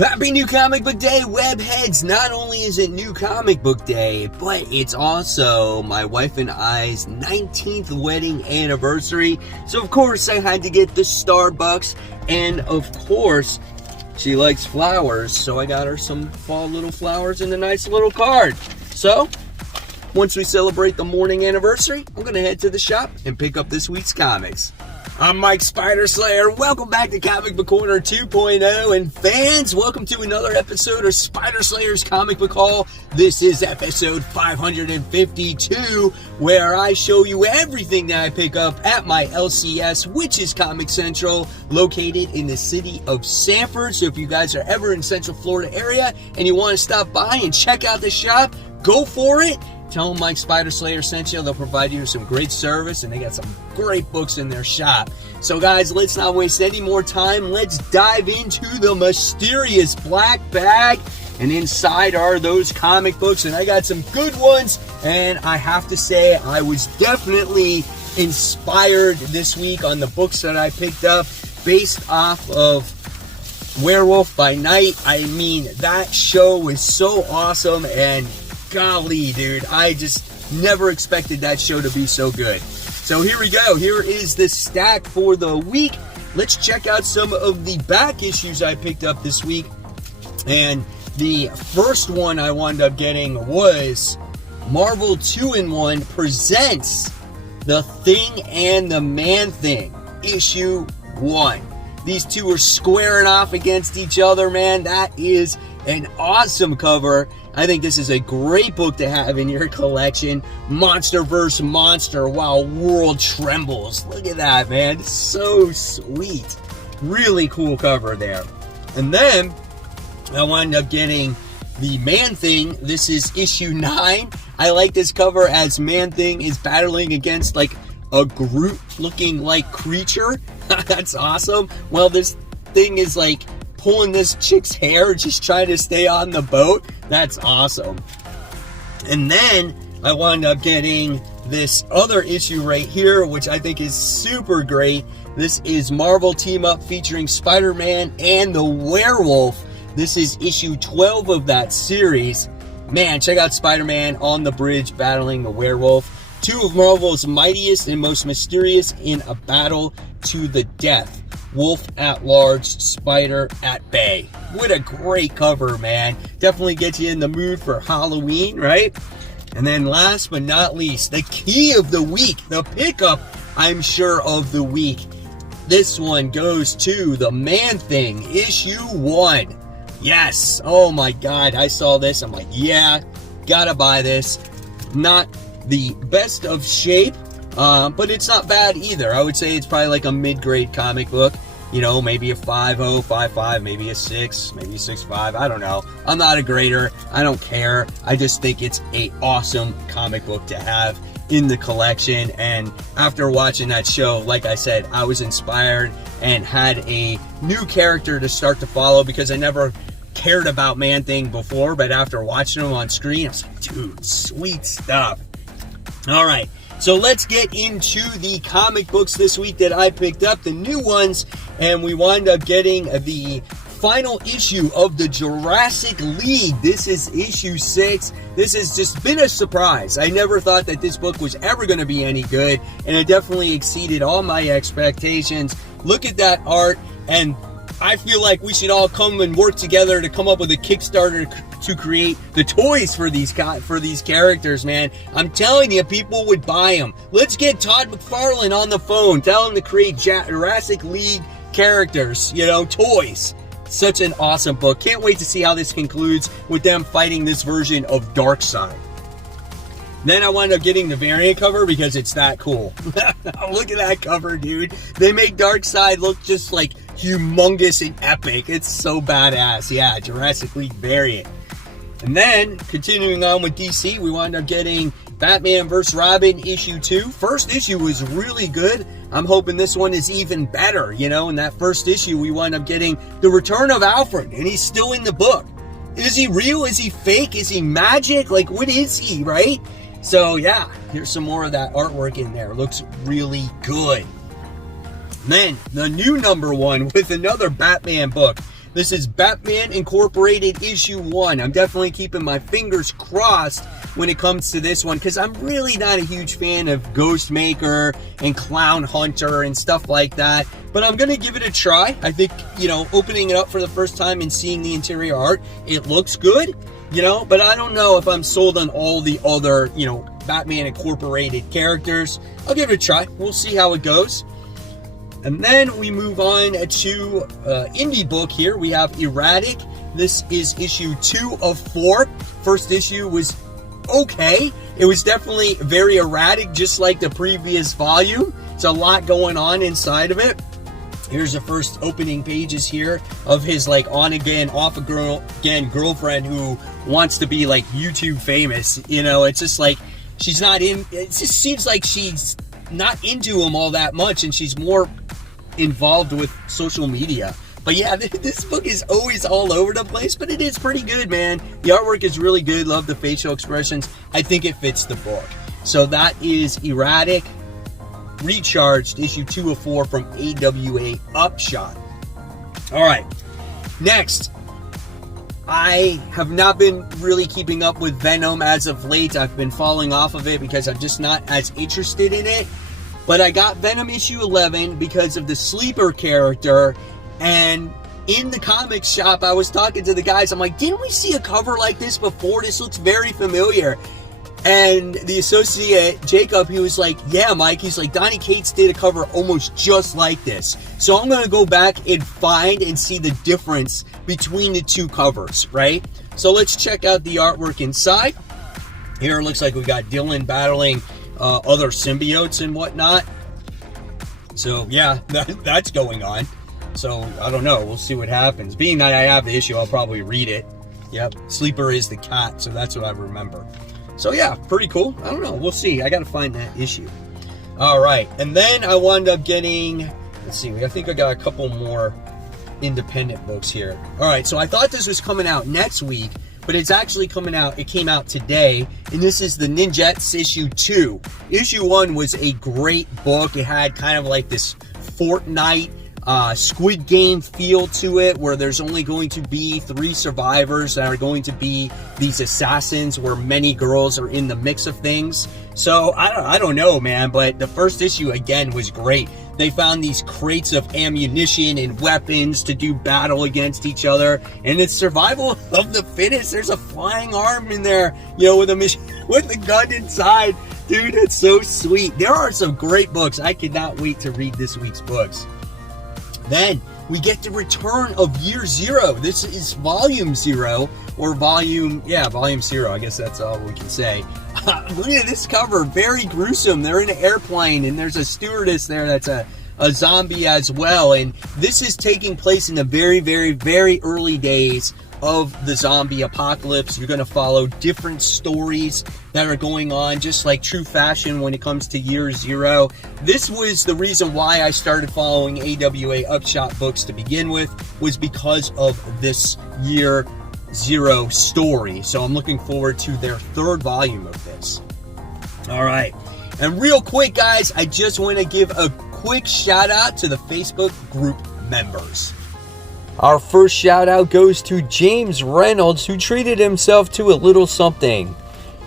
Happy New Comic Book Day, webheads! Not only is it New Comic Book Day, but it's also my wife and I's 19th wedding anniversary. So of course I had to get the Starbucks, and of course she likes flowers, so I got her some fall little flowers and a nice little card. So once we celebrate the morning anniversary, I'm gonna head to the shop and pick up this week's comics. I'm Mike Spider Slayer. Welcome back to Comic Book Corner 2.0, and fans, welcome to another episode of Spider Slayer's Comic Book Haul. This is episode 552, where I show you everything that I pick up at my LCS, which is Comic Central, located in the city of Sanford. So if you guys are ever in Central Florida area and you want to stop by and check out the shop, go for it. Tell them Mike Spider Slayer sent you. They'll provide you with some great service, and they got some great books in their shop. So guys, let's not waste any more time. Let's dive into the mysterious black bag. And inside are those comic books, and I got some good ones. And I have to say, I was definitely inspired this week on the books that I picked up based off of Werewolf by Night. I mean, that show was so awesome, and golly, dude, I just never expected that show to be so good. So here we go. Here is the stack for the week. Let's check out some of the back issues I picked up this week. And the first one I wound up getting was Marvel 2-in-1 presents The Thing and the Man-Thing, issue 1. These two are squaring off against each other, man. That is an awesome cover. I think this is a great book to have in your collection. Monster vs. Monster while world trembles. Look at that, man. It's so sweet. Really cool cover there. And then I wound up getting the Man-Thing. This is issue 9. I like this cover as Man-Thing is battling against like a Groot looking like creature. That's awesome. Well, this thing is like pulling this chick's hair, just trying to stay on the boat. That's awesome. And then I wound up getting this other issue right here, which I think is super great. This is Marvel Team Up featuring Spider-Man and the Werewolf. This is issue 12 of that series. Man, check out Spider-Man on the bridge battling the werewolf. Two of Marvel's mightiest and most mysterious in a battle to the death. Wolf at large, Spider at bay. What a great cover, man. Definitely gets you in the mood for Halloween, right? And then last but not least, the key of the week, the pickup, I'm sure, of the week. This one goes to The Man-Thing, issue 1. Yes. Oh my God. I saw this. I'm like, yeah, gotta buy this. Not the best of shape, but it's not bad either. I would say it's probably like a mid-grade comic book. You know, maybe a 5.0, 5.5, maybe a 6, maybe a 6.5. I don't know. I'm not a grader. I don't care. I just think it's an awesome comic book to have in the collection. And after watching that show, like I said, I was inspired and had a new character to start to follow, because I never cared about Man-Thing before, but after watching him on screen, I was like, dude, sweet stuff. All right, so let's get into the comic books this week that I picked up, the new ones, and we wind up getting the final issue of the Jurassic League. This is issue 6. This has just been a surprise. I never thought that this book was ever going to be any good, and it definitely exceeded all my expectations. Look at that art, and I feel like we should all come and work together to come up with a Kickstarter to create the toys for these characters, man. I'm telling you, people would buy them. Let's get Todd McFarlane on the phone. Tell him to create Jurassic League characters, you know, toys. Such an awesome book. Can't wait to see how this concludes with them fighting this version of Darkseid. Then I wound up getting the variant cover because it's that cool. Look at that cover, dude. They make Darkseid look just like humongous and epic. It's so badass. Yeah, Jurassic League variant. And then, continuing on with DC, we wound up getting Batman vs. Robin issue 2. First issue was really good. I'm hoping this one is even better. You know, in that first issue, we wound up getting the return of Alfred, and he's still in the book. Is he real? Is he fake? Is he magic? Like, what is he, right? So, yeah, here's some more of that artwork in there. Looks really good. Then, the new #1 with another Batman book. This is Batman Incorporated issue 1. I'm definitely keeping my fingers crossed when it comes to this one, because I'm really not a huge fan of Ghostmaker and Clown Hunter and stuff like that. But I'm going to give it a try. I think, opening it up for the first time and seeing the interior art, it looks good, but I don't know if I'm sold on all the other, Batman Incorporated characters. I'll give it a try. We'll see how it goes. And then we move on to indie book here. We have Erratic. This is issue 2 of 4. First issue was okay. It was definitely very erratic, just like the previous volume. It's a lot going on inside of it. Here's the first opening pages here of his on again, off again girlfriend who wants to be YouTube famous. It's just she's not in. It just seems like she's not into him all that much, and she's more involved with social media. But yeah, this book is always all over the place, but it is pretty good, man. The artwork is really good. Love the facial expressions. I think it fits the book. So that is Erratic, Recharged, issue 2 of 4 from AWA Upshot. All right, next. I have not been really keeping up with Venom as of late. I've been falling off of it because I'm just not as interested in it. But I got Venom issue 11 because of the Sleeper character. And in the comic shop, I was talking to the guys. I'm like, didn't we see a cover like this before? This looks very familiar. And the associate, Jacob, he was like, yeah, Mike. He's like, Donnie Cates did a cover almost just like this. So I'm going to go back and find and see the difference between the two covers, right? So let's check out the artwork inside. Here it looks like we got Dylan battling other symbiotes and whatnot. So yeah, that's going on. So I don't know. We'll see what happens. Being that I have the issue, I'll probably read it. Yep. Sleeper is the cat. So that's what I remember. So yeah, pretty cool. I don't know. We'll see. I got to find that issue. All right. And then I wound up getting, let's see. I think I got a couple more independent books here. All right. So I thought this was coming out next week, but it's actually coming out. It came out today. And this is the Ninjettes issue 2. Issue 1 was a great book. It had kind of like this Fortnite Squid Game feel to it, where there's only going to be 3 survivors that are going to be these assassins, where many girls are in the mix of things. So I don't know, man, but the first issue again was great. They found these crates of ammunition and weapons to do battle against each other, and it's survival of the fittest. There's a flying arm in there, with a gun inside. Dude, it's so sweet. There are some great books. I cannot wait to read this week's books. Then we get the return of Year Zero. This is Volume 0, or Volume 0. I guess that's all we can say. Look at this cover, very gruesome. They're in an airplane, and there's a stewardess there that's a zombie as well. And this is taking place in the very, very, very early days of the zombie apocalypse. You're going to follow different stories that are going on, just like true fashion when it comes to Year Zero. This was the reason why I started following AWA Upshot books to begin with, was because of this Year Zero story. So I'm looking forward to their 3rd volume of this. All right. And real quick, guys, I just want to give a quick shout out to the Facebook group members. Our first shout out goes to James Reynolds, who treated himself to a little something.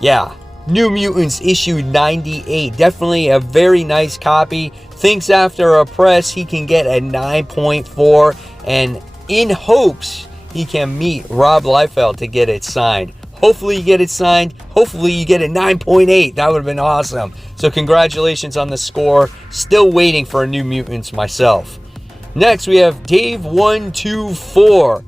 Yeah, New Mutants issue 98. Definitely a very nice copy. Thinks after a press he can get a 9.4, and in hopes he can meet Rob Liefeld to get it signed. Hopefully you get it signed. Hopefully you get a 9.8. That would have been awesome. So congratulations on the score. Still waiting for a New Mutants myself. Next, we have Dave124.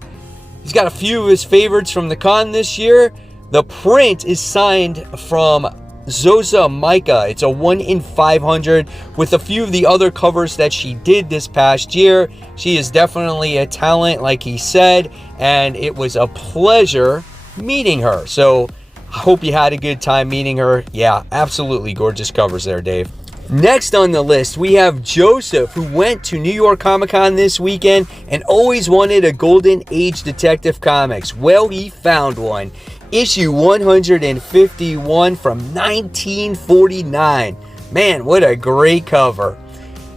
He's got a few of his favorites from the con this year. The print is signed from Zosa Micah. It's a 1 in 500 with a few of the other covers that she did this past year. She is definitely a talent, like he said, and it was a pleasure meeting her. So I hope you had a good time meeting her. Yeah, absolutely gorgeous covers there, Dave. Next on the list, we have Joseph, who went to New York Comic Con this weekend and always wanted a Golden Age Detective Comics. Well, he found one. Issue 151 from 1949. Man, what a great cover.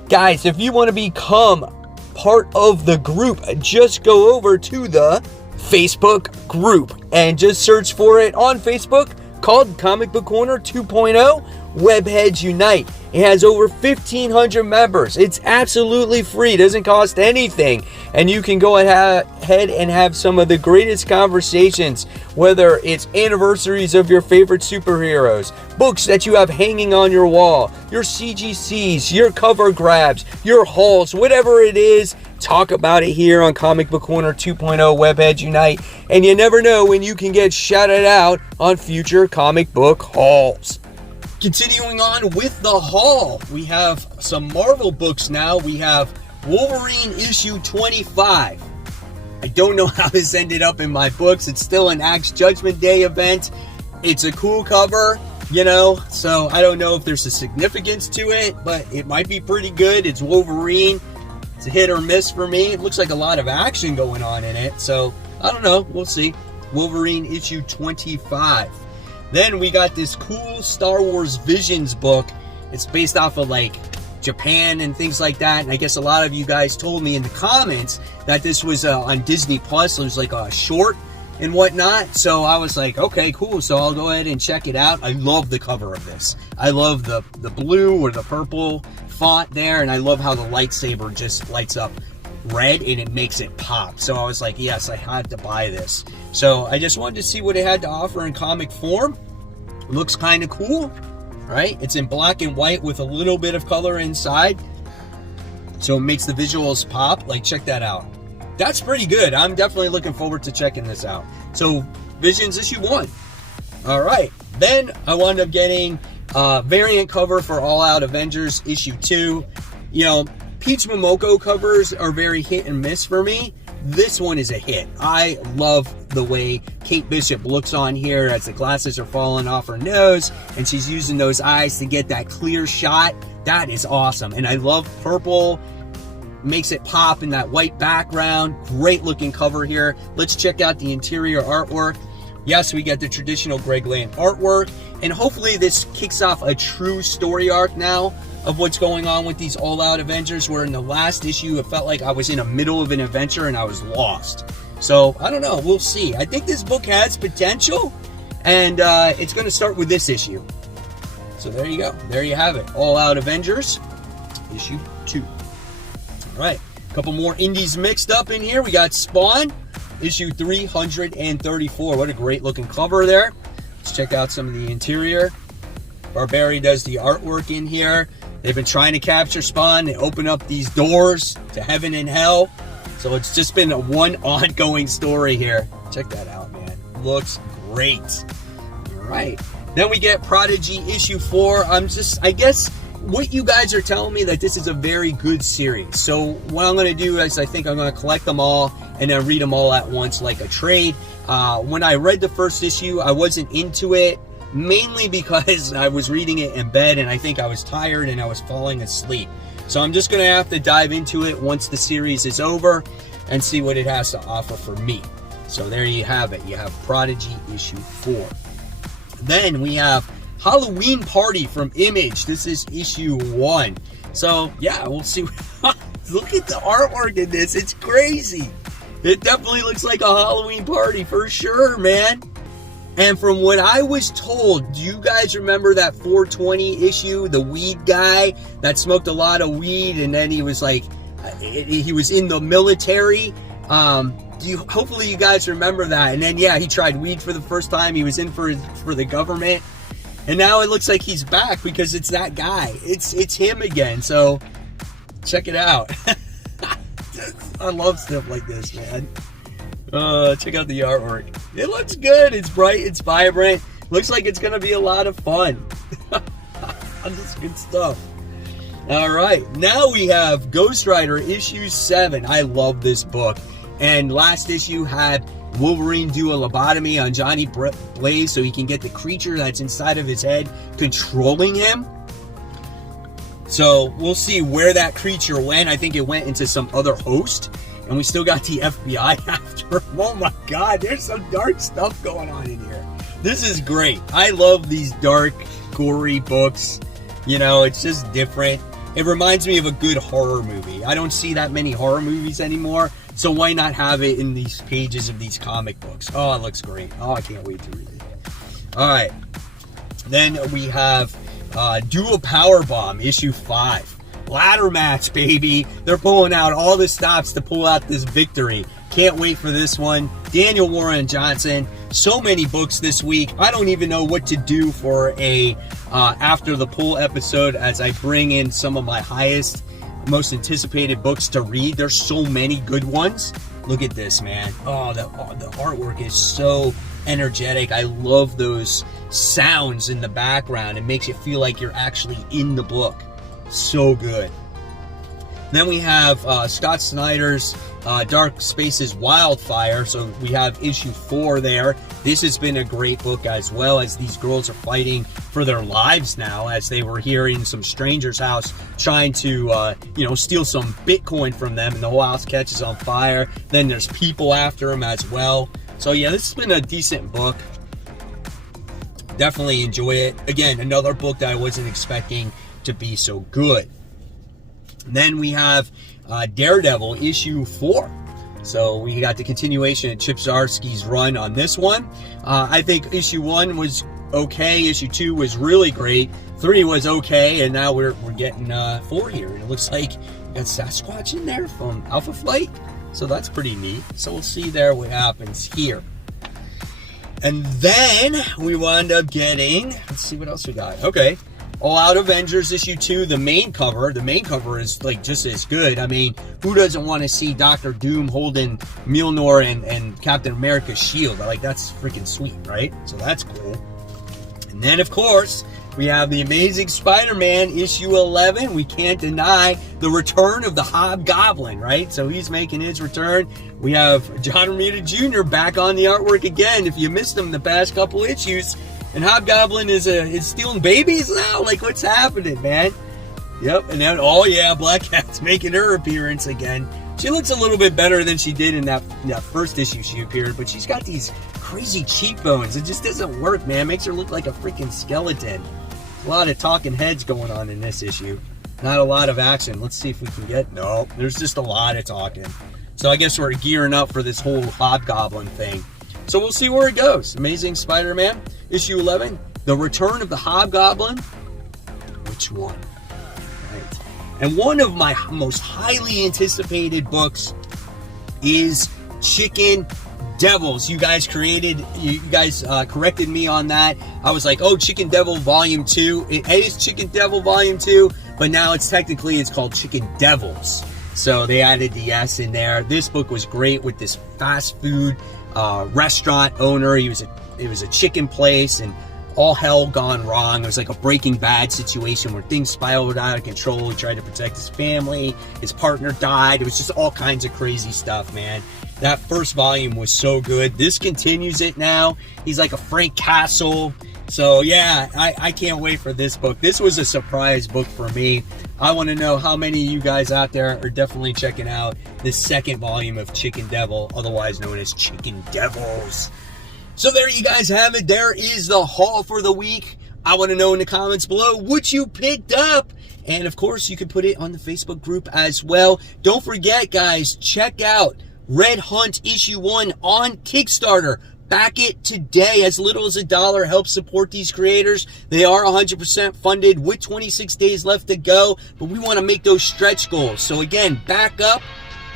Guys, if you want to become part of the group, just go over to the Facebook group and just search for it on Facebook, called Comic Book Corner 2.0 Webheads Unite. It has over 1,500 members. It's absolutely free, doesn't cost anything, and you can go ahead and have some of the greatest conversations, whether it's anniversaries of your favorite superheroes, books that you have hanging on your wall, your CGCs, your cover grabs, your hauls, whatever it is. Talk about it here on Comic Book Corner 2.0 Webheads Unite, and you never know when you can get shouted out on future comic book hauls. Continuing on with the haul, we have some Marvel books now. We have Wolverine issue 25. I don't know how this ended up in my books. It's still an Axe Judgment Day event. It's a cool cover, you know, so I don't know if there's a significance to it, but it might be pretty good. It's Wolverine. It's a hit or miss for me. It looks like a lot of action going on in it, so I don't know. We'll see. Wolverine issue 25. Then we got this cool Star Wars Visions book. It's based off of like Japan and things like that. And I guess a lot of you guys told me in the comments that this was on Disney Plus. It was like a short and whatnot. So I was like, okay, cool. So I'll go ahead and check it out. I love the cover of this. I love the blue or the purple font there. And I love how the lightsaber just lights up red and it makes it pop. So I was like, yes, I had to buy this. So I just wanted to see what it had to offer in comic form. It looks kind of cool, right? It's in black and white with a little bit of color inside, so it makes the visuals pop. Like, check that out. That's pretty good. I'm definitely looking forward to checking this out. So Visions issue 1. All right, then I wound up getting a variant cover for All Out Avengers issue 2. You know, Peach Momoko covers are very hit and miss for me. This one is a hit. I love the way Kate Bishop looks on here as the glasses are falling off her nose and she's using those eyes to get that clear shot. That is awesome. And I love purple. Makes it pop in that white background. Great looking cover here. Let's check out the interior artwork. Yes, we get the traditional Greg Land artwork, and hopefully this kicks off a true story arc now of what's going on with these All-Out Avengers, where in the last issue it felt like I was in the middle of an adventure and I was lost. So, I don't know, we'll see. I think this book has potential, and it's going to start with this issue. So there you go. There you have it. All-Out Avengers, issue 2. All right, a couple more indies mixed up in here. We got Spawn, issue 334. What a great looking cover there. Let's check out some of the interior. Barberi does the artwork in here. They've been trying to capture Spawn. They open up these doors to heaven and hell. So it's just been one ongoing story here. Check that out, man. Looks great. All right. Then we get Prodigy issue 4. I guess what you guys are telling me that this is a very good series. So what I'm going to do is I think I'm going to collect them all and then read them all at once like a trade. When I read the first issue, I wasn't into it. Mainly because I was reading it in bed and I think I was tired and I was falling asleep. So I'm just going to have to dive into it once the series is over and see what it has to offer for me. So there you have it. You have Prodigy issue 4. Then we have Halloween Party from Image. This is issue 1. So yeah, we'll see. Look at the artwork in this. It's crazy. It definitely looks like a Halloween party for sure, man. And from what I was told, do you guys remember that 420 issue, the weed guy that smoked a lot of weed and then he was like, he was in the military? Hopefully you guys remember that. And then, yeah, he tried weed for the first time. He was in for the government. And now it looks like he's back because it's that guy. It's him again. So check it out. I love stuff like this, man. Check out the artwork. It looks good. It's bright. It's vibrant. Looks like it's going to be a lot of fun. This good stuff. All right. Now we have Ghost Rider issue 7. I love this book. And last issue had Wolverine do a lobotomy on Johnny Blaze so he can get the creature that's inside of his head controlling him. So we'll see where that creature went. I think it went into some other host. And we still got the FBI after him. Oh my God, there's some dark stuff going on in here. This is great. I love these dark, gory books. You know, it's just different. It reminds me of a good horror movie. I don't see that many horror movies anymore, so why not have it in these pages of these comic books? Oh, it looks great. Oh, I can't wait to read it. All right. Then we have Dual Power Bomb, issue 5. Ladder match, baby. They're pulling out all the stops to pull out this victory. Can't wait for this one. Daniel Warren Johnson. So many books this week. I don't even know what to do for a after the pull episode as I bring in some of my highest, most anticipated books to read. There's so many good ones. Look at this, man. Oh, the artwork is so energetic. I love those sounds in the background. It makes you feel like you're actually in the book. So good. Then we have Scott Snyder's Dark Spaces Wildfire. So we have issue 4 there. This has been a great book, as well as these girls are fighting for their lives now, as they were here in some stranger's house trying to steal some Bitcoin from them, and the whole house catches on fire. Then there's people after them as well. So yeah, this has been a decent book. Definitely enjoy it. Again, another book that I wasn't expecting to be so good. And then we have Daredevil issue 4. So we got the continuation of Chip Zdarsky's run on this one. I think issue 1 was okay. Issue 2 was really great. 3 was okay, and now we're getting 4 here. And it looks like we got Sasquatch in there from Alpha Flight. So that's pretty neat. So we'll see there what happens here. And then we wound up getting, let's see what else we got. Okay. All Out Avengers issue 2, the main cover. The main cover is like just as good. I mean, who doesn't want to see Doctor Doom holding Mjolnir and Captain America's shield? Like, that's freaking sweet, right? So that's cool. And then, of course, we have the Amazing Spider-Man issue 11. We can't deny the return of the Hobgoblin, right? So he's making his return. We have John Romita Jr. back on the artwork again. If you missed him the past couple issues, and Hobgoblin is stealing babies now? Like, what's happening, man? Yep, and then, oh yeah, Black Cat's making her appearance again. She looks a little bit better than she did in that first issue she appeared, but she's got these crazy cheekbones. It just doesn't work, man. Makes her look like a freaking skeleton. A lot of talking heads going on in this issue. Not a lot of action. Let's see if we can get... No, there's just a lot of talking. So I guess we're gearing up for this whole Hobgoblin thing. So we'll see where it goes. Amazing Spider-Man, issue 11. The Return of the Hobgoblin. Which one? Right. And one of my most highly anticipated books is Chicken Devils. You guys corrected me on that. I was like, oh, Chicken Devil Volume 2. It is Chicken Devil Volume 2, but now it's called Chicken Devils. So they added the S in there. This book was great with this fast food restaurant owner. It was a chicken place, and all hell gone wrong. It was like a Breaking Bad situation where things spiraled out of control. He tried to protect his family. His partner died. It was just all kinds of crazy stuff, man. That first volume was so good. This continues it now. He's like a Frank Castle. So yeah, I can't wait for this book. This was a surprise book for me. I want to know how many of you guys out there are definitely checking out this second volume of Chicken Devil, otherwise known as Chicken Devils. So there you guys have it. There is the haul for the week. I want to know in the comments below what you picked up. And of course, you can put it on the Facebook group as well. Don't forget, guys, check out Red Hunt issue 1 on Kickstarter. Back it today. As little as $1 helps support these creators. They are 100% funded with 26 days left to go, but we want to make those stretch goals. So again, back up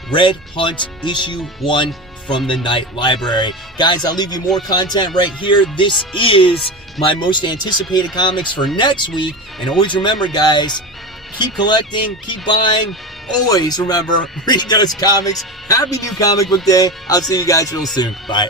Red Hunt issue 1 from the Night Library. Guys, I'll leave you more content right here. This is my most anticipated comics for next week. And always remember, guys, keep collecting, keep buying. Always remember, read those comics. Happy New Comic Book Day. I'll see you guys real soon. Bye.